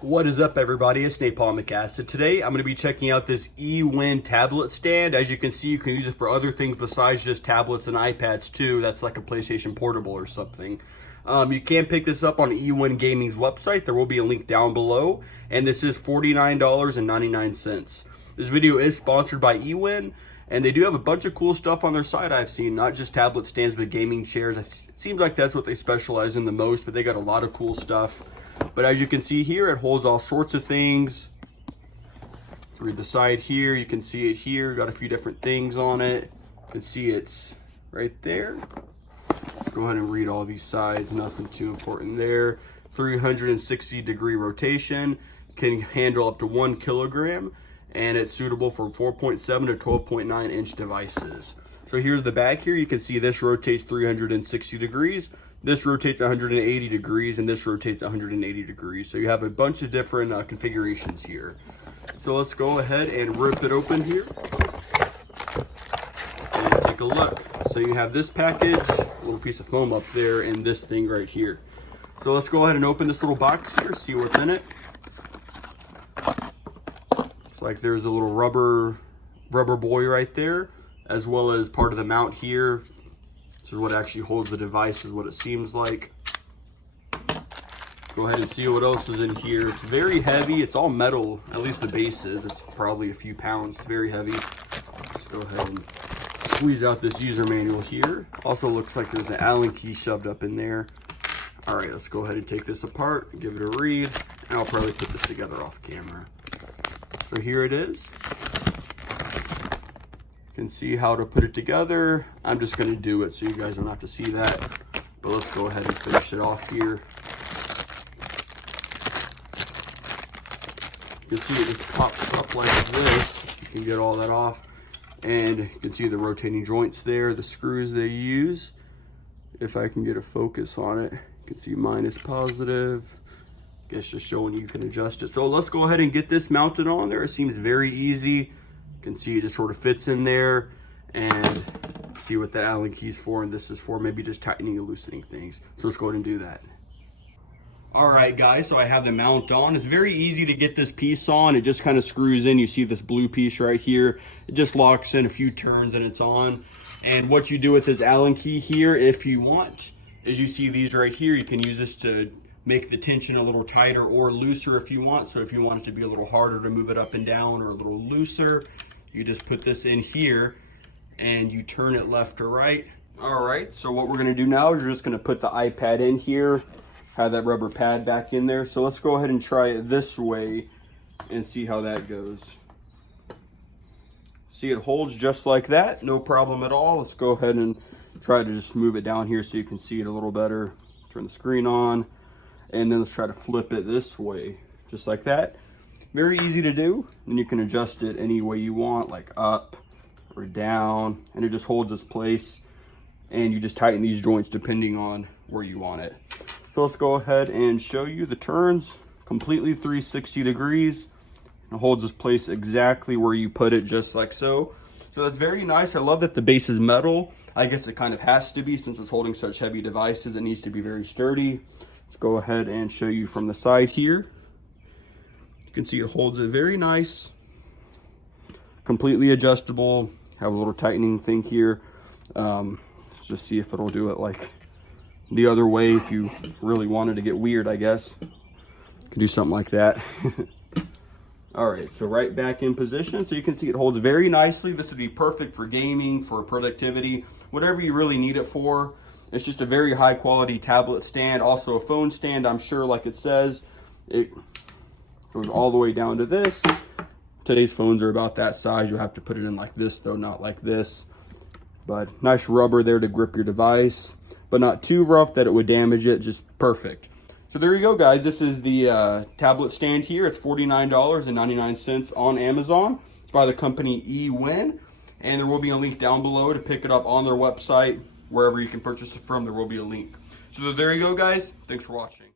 What is up, everybody? It's Napalmic Acid. Today I'm going to be checking out this eWin tablet stand. As you can see, you can use it for other things besides just tablets and iPads too. That's like a PlayStation Portable or something. You can pick this up on eWin Gaming's website. There will be a link down below, and this is $49.99. This video is sponsored by eWin, and they do have a bunch of cool stuff on their site I've seen, not just tablet stands but gaming chairs. It seems like that's what they specialize in the most, but they got a lot of cool stuff. But as you can see here, it holds all sorts of things. Let's read the side here. You can see it here. Got a few different things on it. You can see it's right there. Let's go ahead and read all these sides. Nothing too important there. 360-degree rotation. Can handle up to 1 kilogram. And it's suitable for 4.7 to 12.9 inch devices. So here's the back here. You can see this rotates 360 degrees. This rotates 180 degrees, and this rotates 180 degrees. So you have a bunch of different configurations here. So let's go ahead and rip it open here and take a look. So you have this package, a little piece of foam up there, and this thing right here. So let's go ahead and open this little box here, see what's in it. Looks like there's a little rubber boy right there, as well as part of the mount here. This is what actually holds the device, is what it seems like. Go ahead and see what else is in here. It's very heavy. It's all metal, at least the base is. It's probably a few pounds. It's very heavy. Let's go ahead and squeeze out this user manual here. Also looks like there's an Allen key shoved up in there. All right, let's go ahead and take this apart, give it a read, and I'll probably put this together off camera. So here it is. Can see how to put it together. I'm just going to do it so you guys don't have to see that, but let's go ahead and finish it off here. You can see it just pops up like this. You can get all that off, and you can see the rotating joints there, the screws they use. If I can get a focus on it, you can see minus, positive. I guess just showing you can adjust it. So let's go ahead and get this mounted on there. It seems very easy. You can see it just sort of fits in there, and see what the Allen key's for, and this is for maybe just tightening and loosening things. So let's go ahead and do that. All right, guys, so I have the mount on. It's very easy to get this piece on. It just kind of screws in. You see this blue piece right here. It just locks in a few turns and it's on. And what you do with this Allen key here, if you want, is you see these right here. You can use this to make the tension a little tighter or looser if you want. So if you want it to be a little harder to move it up and down, or a little looser, you just put this in here and you turn it left or right. All right, so what we're gonna do now is we're just gonna put the iPad in here, have that rubber pad back in there. So let's go ahead and try it this way and see how that goes. See, it holds just like that, no problem at all. Let's go ahead and try to just move it down here so you can see it a little better. Turn the screen on, and then let's try to flip it this way, just like that. Very easy to do, and you can adjust it any way you want, like up or down, and it just holds its place, and you just tighten these joints depending on where you want it. So let's go ahead and show you the turns, completely 360 degrees. It holds its place exactly where you put it, just like so. So that's very nice. I love that the base is metal. I guess it kind of has to be, since it's holding such heavy devices. It needs to be very sturdy. Let's go ahead and show you from the side here. You can see it holds it very nice, completely adjustable. Have a little tightening thing here. Just see if it'll do it like the other way. If you really wanted to get weird, I guess you can do something like that. All right, so right back in position. So you can see it holds very nicely. This would be perfect for gaming, for productivity, whatever you really need it for. It's just a very high quality tablet stand, also a phone stand, I'm sure, like it says. It goes all the way down to this. Today's phones are about that size. You'll have to put it in like this though, not like this. But nice rubber there to grip your device, but not too rough that it would damage it, just perfect. So there you go, guys. This is the tablet stand here. It's $49.99 on Amazon. It's by the company eWin, and there will be a link down below to pick it up on their website. Wherever you can purchase it from, there will be a link. So there you go, guys. Thanks for watching.